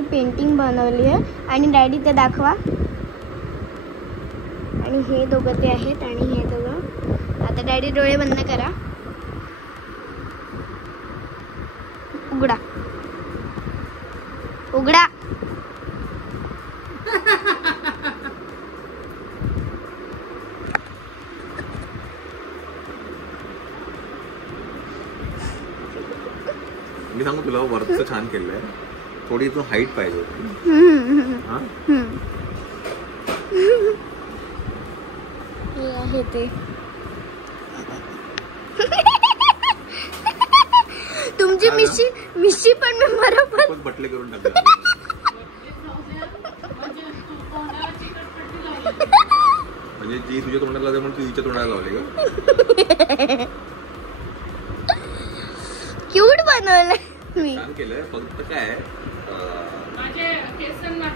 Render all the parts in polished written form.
डॅडीची painting बनवली आहे आणि डॅडी ते दाखवा. आणि हे दोघं ते आहेत आणि हे दोघं. आता डॅडी डोळे बंद करा. उघडा उघडा. मी सांगू तुला वरचं छान केलंय. थोडी तो हाईट पाहिजे. हे आहे ते. तुमची मिशी पण मी बरोबर बटले करून टाकले. म्हणजे जी तुझ्या तोंडाला लावते म्हणून तू तिच्या तोंडाला लावले का? क्यूट बनवलंय मी. छान केलंय. फक्त काय माझे केसांना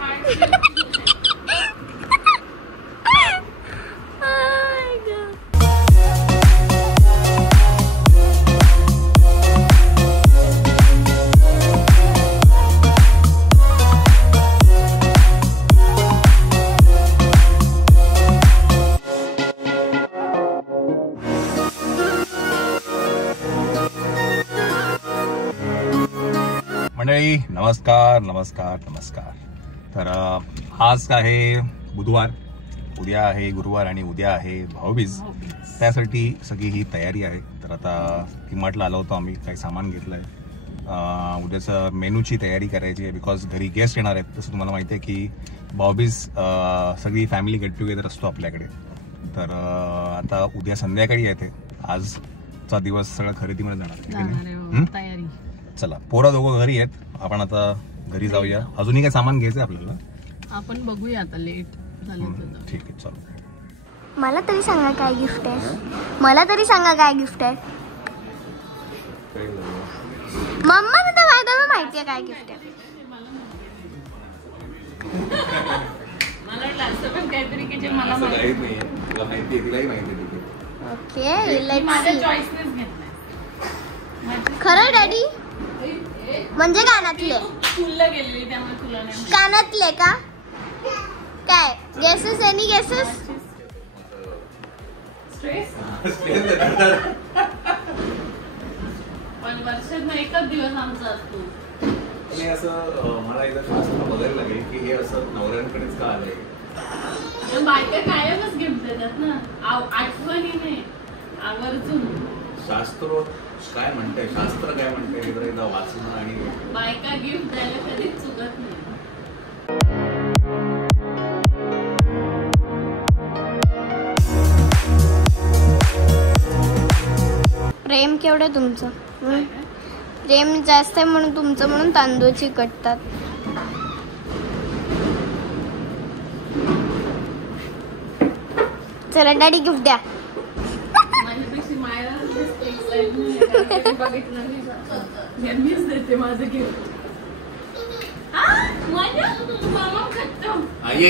मंडळी नमस्कार नमस्कार नमस्कार. तर आज आहे बुधवार, उद्या आहे गुरुवार आणि उद्या आहे भाऊबीज. त्यासाठी सगळी ही तयारी आहे. तर आता किमाटला आलो होतो आम्ही, काही सामान घेतलंय. उद्याचं मेनूची तयारी करायची आहे बिकॉज घरी गेस्ट येणार आहेत. तसं तुम्हाला माहिती आहे की भाऊबीज सगळी फॅमिली गेट टुगेदर असतो आपल्याकडे. तर आता उद्या संध्याकाळी येते. आजचा दिवस सगळं खरेदीमध्ये जाणार. तयारी. चला पोरं दोघं घरी आहेत. आपण आता घरी जाऊया. अजूनही काय सामान घ्यायचंय आपल्याला. आपण बघूया आता, लेट झालं. ठीक आहे चलो. मला तरी सांगा काय गिफ्ट आहे. मला तरी सांगा काय गिफ्ट आहे. मम्मा तर माझ्या माहिती आहे काय गिफ्ट आहे. मला वाटलं असं पण काहीतरी की जे मला माहिती तिलाही माहिती. ओके माझ्या चॉईसनेच घेतलंय. खरं डॅडी म्हणजे कानातले. तुला गेलेली त्यामुळे तुला नाही. कानातले का काय? Guesses any guesses? स्ट्रेस. पण वर्षात एकच दिवस आमचा असतो. आणि असं मला एकदा शास्त्र बघायला लागेल की हे असं नवऱ्यांकडेच का आलंय. बायका कायमच गिफ्ट देतात ना, आठवणीने आवर्जून. शास्त्र काय म्हणतंय, शास्त्र काय म्हणतंय हे जर एकदा वाचणं. आणि बायका गिफ्ट द्यायला कधीच चुकत नाही. प्रेम केवढं तुमचं. प्रेम जास्त आहे म्हणून तुमचं, म्हणून तांदूळ चिकटतात. चला डॅडी गिफ्ट द्या. माझ्यापेक्षा मायला बघितलं मीच देते माझं गिफ्ट. मामा खट्टम. ये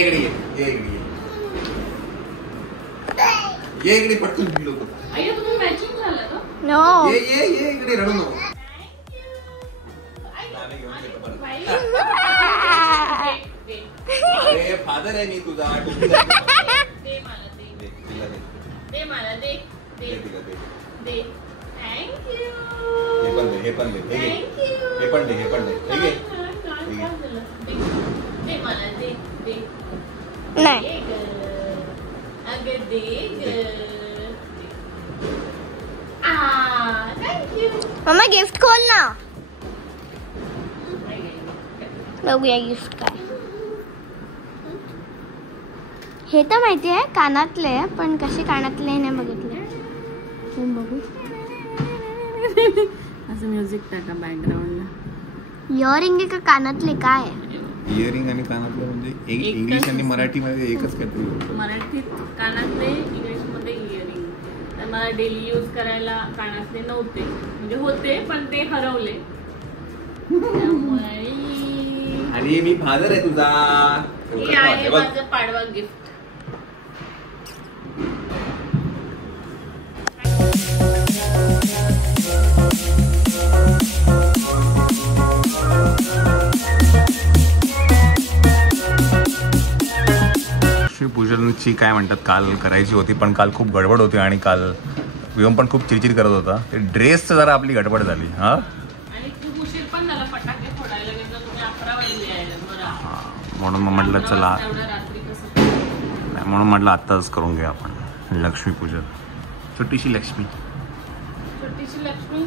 इकडे पटकन लोक. अय्या तुम्ही मॅचिंग झालं का? नो ये इकडे रडू नको. अरे फादर आहे मी तुझा. दे मला, दे मला, दे. थँक्यू. हे पण दे. हे पण दे. दे मला, दे. नाही. अगं दे ग. थँक्यू. मम्मा गिफ्ट खोल ना. बघूया गिफ्ट काय. हे तर माहिती आहे कानातले आहे, पण कसे कानातले नाही बघितले. बघू. असं म्युझिक टाका बॅकग्राऊंडला. इयरिंग आहे का कानातले काय आहे? इयरिंग आणि कानातले म्हणजे इंग्लिश आणि मराठीमध्ये एकच काहीतरी. मराठीत कानातले, इंग्लिशमध्ये इयरिंग. तर मला डेली यूज करायला कानातले नव्हते, म्हणजे होते पण ते हरवले. त्यामुळे आणि मी फादर आहे तुझा. हे आहे माझं पाडवा गिफ्ट. आजची काय म्हणतात काल करायची होती, पण काल खूप गडबड होती आणि काल विवम पण खूप चिडचिड करत होता. ते ड्रेसचं जरा आपली गडबड झाली. हां आणि खूप उशीर पण झाला, फटाके फोडायला गेलो तुम्ही 11 वाजले यायला. बरं म्हणून मग म्हटलं चला, एवढ्या रात्री कसं म्हणून म्हटलं आत्ताच करून घेऊ आपण लक्ष्मीपूजन. छोटीशी लक्ष्मी, छोटीशी लक्ष्मी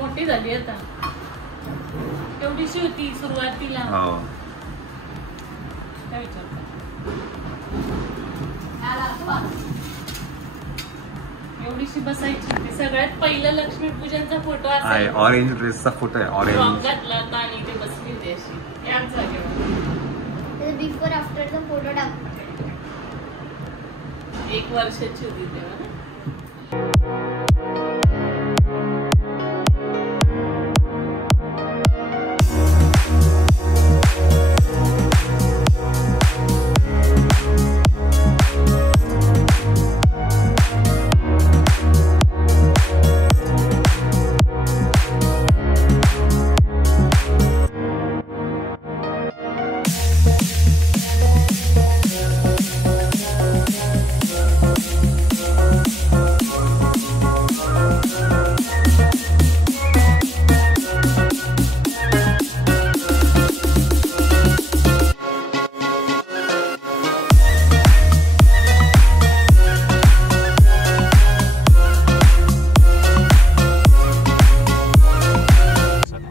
मोठी झाली आता, तेवढीशी होती सुरुवातीला. हो काय विचारता? एवढीशी बसायची. ते सगळ्यात पहिलं लक्ष्मीपूजनचा फोटो आहे. असेल. ऑरेंज ड्रेसचा फोटो आहे. फ्रॉक ऑरेंज घातला होता आणि ते बसली होती अशी याच जागेवर. बिफोर आफ्टरचा फोटो टाक. 1 वर्षाची होती तेव्हा.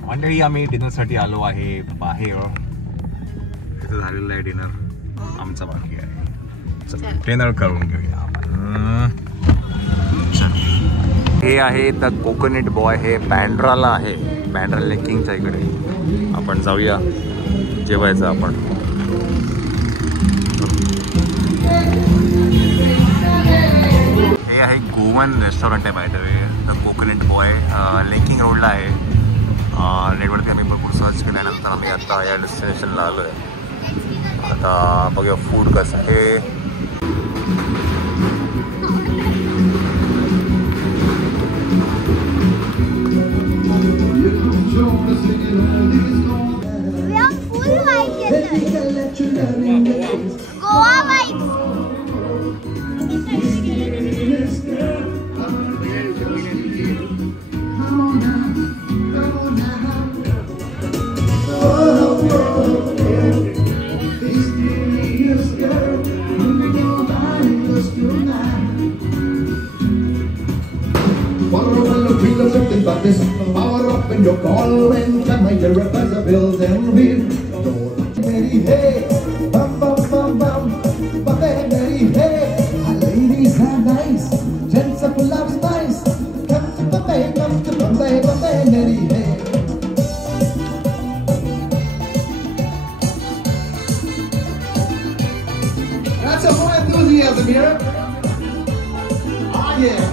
मंडळी आम्ही डिनरसाठी आलो आहे बाहेर. इथं झालेलं आहे डिनर, आमचा बाकी आहे. चला डिनर करून घेऊया आपण. हे आहे द कोकोनट बॉय. हे बँड्राला आहे, बँड्रा लेकिंगच्या इकडे. आपण जाऊया जेवायचं आपण. हे आहे गोवन रेस्टॉरंट आहे by the way, the coconut boy. Lacking रोडला आहे. नेटवरती आम्ही भरपूर सर्च केल्यानंतर आम्ही आता या डेस्टिनेशनला आलो आहे. आता बघूया फूड कसं आहे. फुल vibe Goa vibe. Power up in your call and come my repairs are built and we've Mary hey bum bum bum bum but Mary hey ladies are nice, gents are full of spice. Come to Bombay Mary hey. That's a more enthusiasm here. Ah yeah.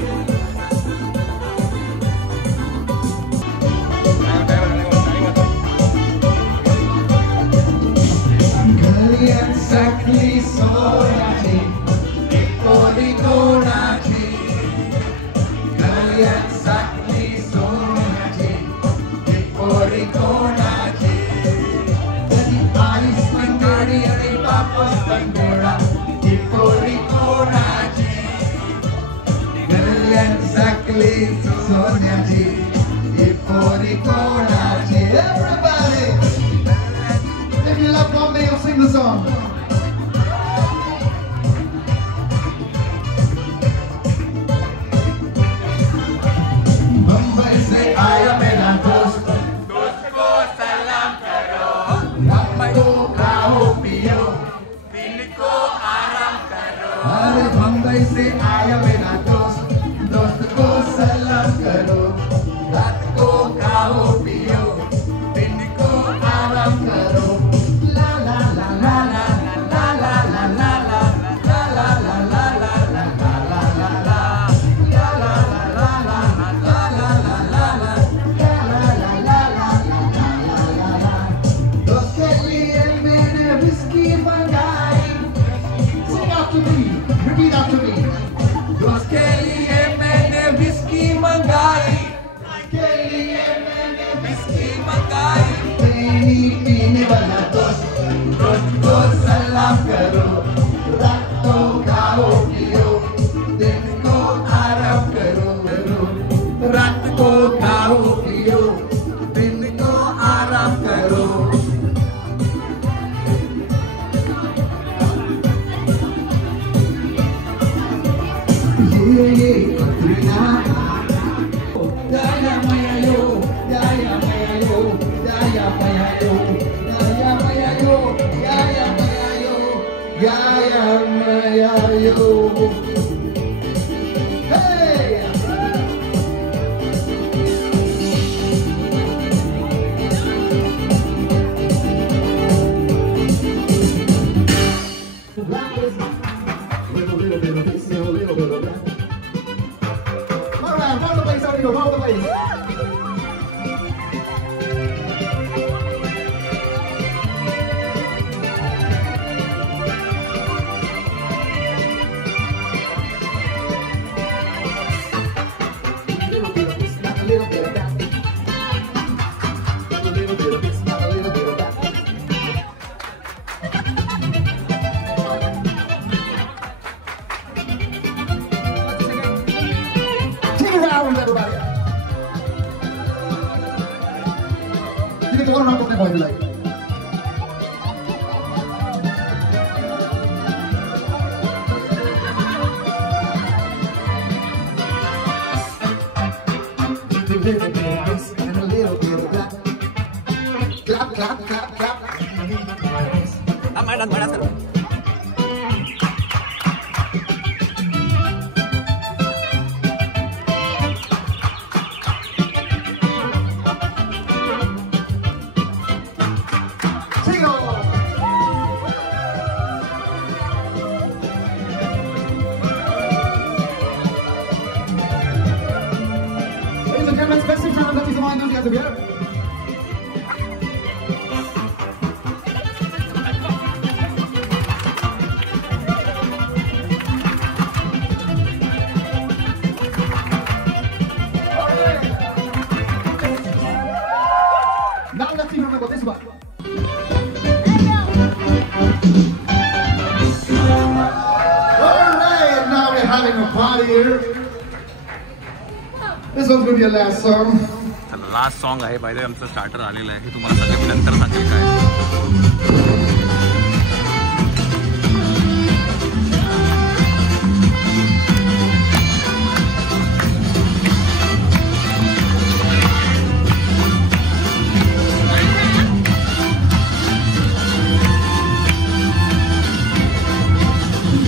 Exactly so nachi, Ipoli ko nachi. Exactly so nachi, Ipoli ko nachi. Jadi Paris Mangadi ani Papas Bandera, Ipoli ko nachi. Exactly so nachi, Ipoli ko nachi. Everybody. If you love Bombay, you'll sing the song. Bombay say I am in a dost. Dost ko salam karo. Bombay ko kaho piyo. Dil ko aaram karo. Are Bombay say I am in a dost. Dost ko salam karo. Raat ko kaho piyo. Din खाओ पियो दिन को आराम करो ये Katrina Daya maya yo, daya maya yo, daya maya yo, daya maya yo, daya maya yo, daya maya yo. Hey! Little bit of this, a little bit of that. All right, roll the bass, Amigo, roll the bass. Everybody. Give it one round of applause, like. A little bit of this and a little bit of that. Clap, clap, clap, clap. Especially for the people who are here. Now let's see about this one. Alright, now we're having a party here. This one's gonna be a last song. Last song आहे by the way आमचं starter आलेलं आहे हे तुम्हाला सांगेल नंतर सांगेल काय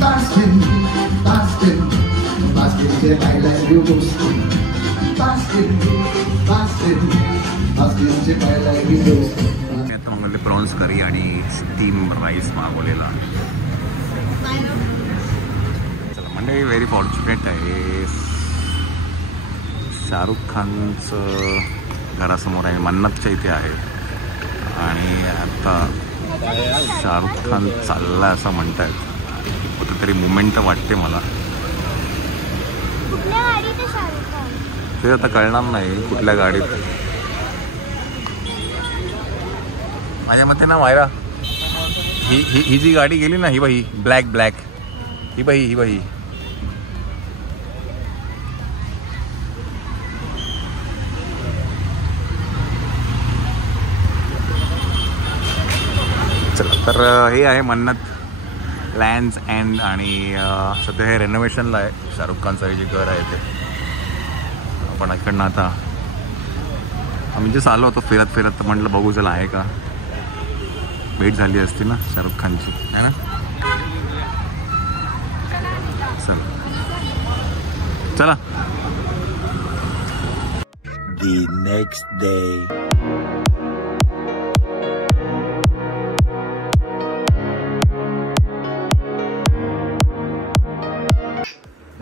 Baskin, Baskin, Baskin, say I like you most. Baskin, Baskin, Baskin, say I like you most. मी आता मागवले प्रॉन्स करी आणि स्टीम राईस मागवलेला चला म्हणजे व्हेरी फॉर्च्युनेट आहे शाहरुख खानचं घरासमोर आहे मन्नतच्या इथे आहे आणि आता शाहरुख खान चालला असं म्हणतायत कुठेतरी मुमेंट वाटते मला ते आता कळणार नाही कुठल्या गाडीत माझ्या मते ना मायरा ही जी गाडी गेली ना ही बाई ब्लॅक ही बाई चला तर हे आहे मन्नत लँड्स अँड आणि सध्या हे रेनोव्हेशनला आहे शाहरुख खानचं हे जे घर आहे ते आपण इकडनं आता आम्ही जे आलो होतो फिरत म्हटलं बघू चला आहे का भेट झाली असती ना शाहरुख खानची है ना चला The next day.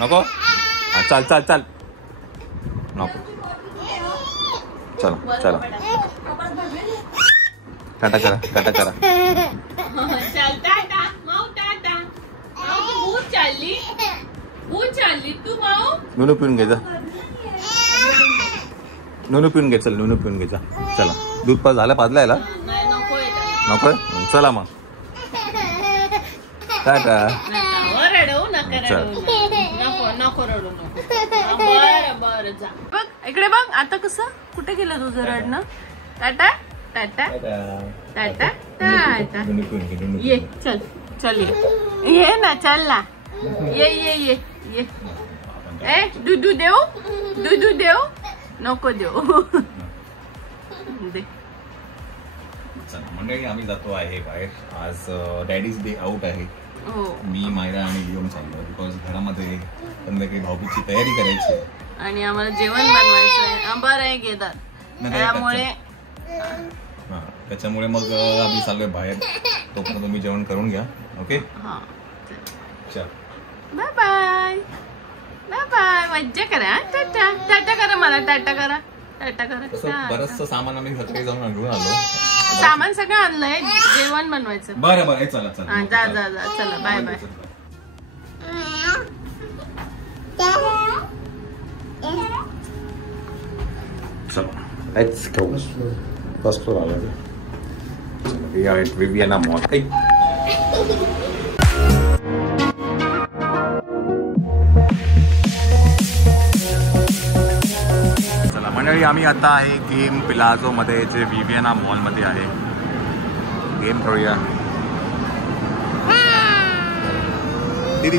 नको चल नको चला टाटा करा चल टाटा माऊ भूत चालली तू माऊ नूनू पिऊन घे जा नूनू पिऊन घे चल नूनू पिऊन घे जा चला दूध पास झालं पाजलायला नको चला मग टाटा रडवू नका नको रडू नको बरं जा बघ इकडे बघ आता कसं कुठे गेलं तुझं रडणं. टाटा टाटा टाटा टाटा. ये चल चल ये ना चल ना ये ये ये ये. ए दूधू देऊ दूधू देऊ नको देऊ. दे. मंडळी आम्ही जातो आहे बाहेर. आज डॅडीज डे आउट आहे. हो मी मायरा आणि लिओन चाललो बिकॉज घरामध्ये संध्याकाळी भाऊबीजची तयारी करायची आहे आणि आम्हाला जेवण बनवायचंय. बरं आहे घेतात त्यामुळे त्याच्यामुळे मग आम्ही चाललोय बाहेर. तोपर्यंत तुम्ही जेवण करून घ्या. ओके हा चल बाय बाय बाय बाय. मज्जा करा. टाटा टाटा करा मला. टाटा करा टाटा करा. बरंचसं सामान आम्ही सकाळी जाऊन घेऊन आलो. सामान सगळं आणलंय. जेवण बनवायचं. बरं बरं चला चला. हा जा जा जा चला बाय बाय. चलो लेट्स गो. फर्स्ट फ्लोर आलो. We are at Viviana mall. चला मंडळी आम्ही आता आहे गेम प्लाझो मध्ये जे विवियाना मॉल मध्ये आहे. गेम खेळूया. दीदी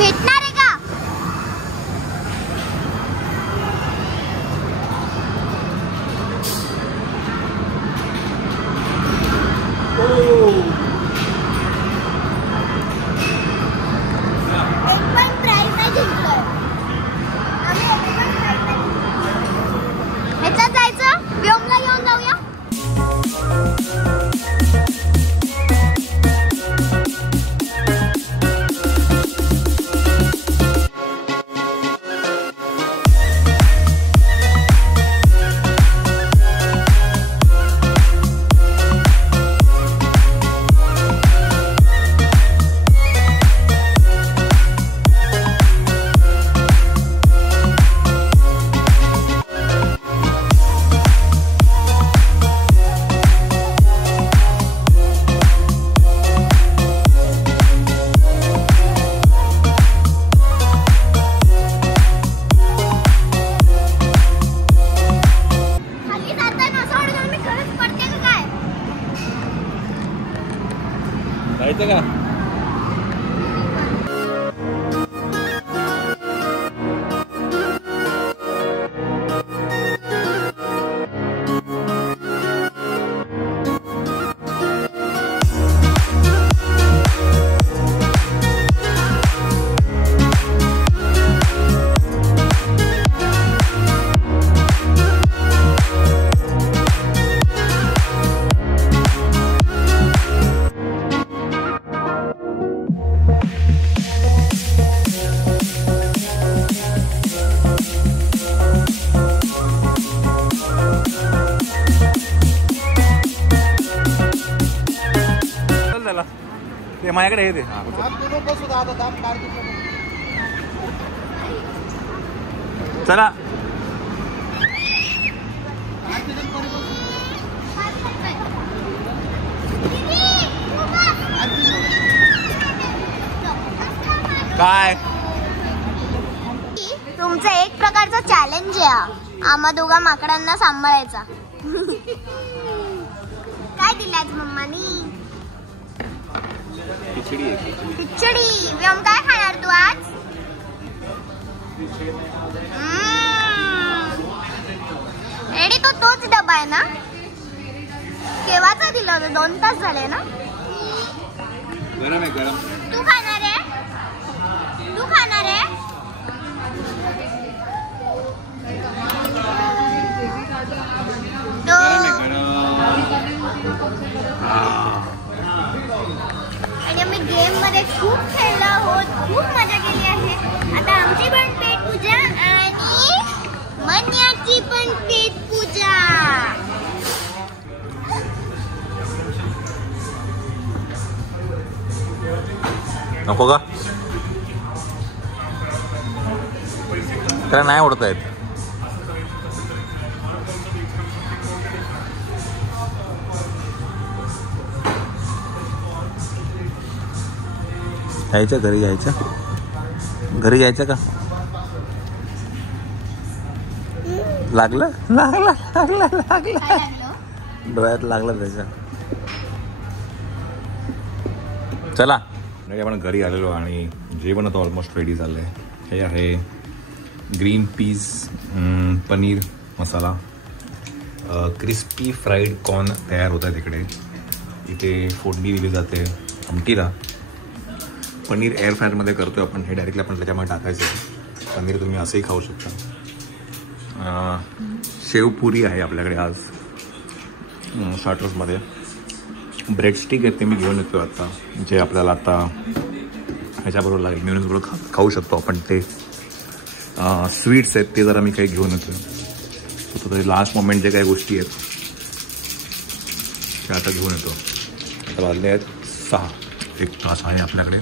भेटणार आहे का? एक पण प्राइज नाही जिंकलोय. आम्ही एक पण प्राइज नाही जिंकलोय. ह्याच्यात जायचं. व्योमला घेऊन जाऊया. जायचं का? ते माझ्याकडे येते. चला काय तुमचं एक प्रकारचं चॅलेंज आहे. आम्हा दोघा माकडांना सांभाळायचा. काय दिलाय मम्मानी? खिचडी. व्योम काय खाणार तू आज? रेडी तो तोच डबा आहे ना? केव्हाचा दिलं होतं? 2 तास झाले ना. गरम आहे गरम. तू खाणार आहे? तू खाणार आहे? आणि आम्ही गेम मध्ये खूप खेळलो आहोत, खूप मजा केली आहे. आता आमची पण पेट पूजा आणि मन्याची पण पेट पूजा. नको का? त्याला नाही आवडत आहेत. यायचं घरी यायचं, घरी यायचं का? लागलं लागलं लागलं लागलं डोळ्यात लागलं त्याच्या. चला आपण घरी आलेलो आणि जेवण आता ऑलमोस्ट रेडी झालं आहे. हे आहे green peas paneer masala, crispy fried corn तयार होत आहे तिकडे. इथे फोडणी दिली जाते आमटीला. पनीर एअर फ्रायरमध्ये करतो आपण. हे डायरेक्टली आपण त्याच्यामध्ये टाकायचं. पनीर तुम्ही असंही खाऊ शकता. शेवपुरी आहे आपल्याकडे आज स्टार्टर्समध्ये. ब्रेड स्टिक आहेत ते मी घेऊन येतो आता, जे आपल्याला आता ह्याच्याबरोबर लागेल, मेयोनीजबरोबर खाऊ शकतो आपण. ते स्वीट्स आहेत ते जरा मी काही घेऊन येतो. तरी लास्ट मोमेंट जे काही गोष्टी आहेत ते आता घेऊन येतो. आता वाजले आहेत 6. 1 तास आहे आपल्याकडे.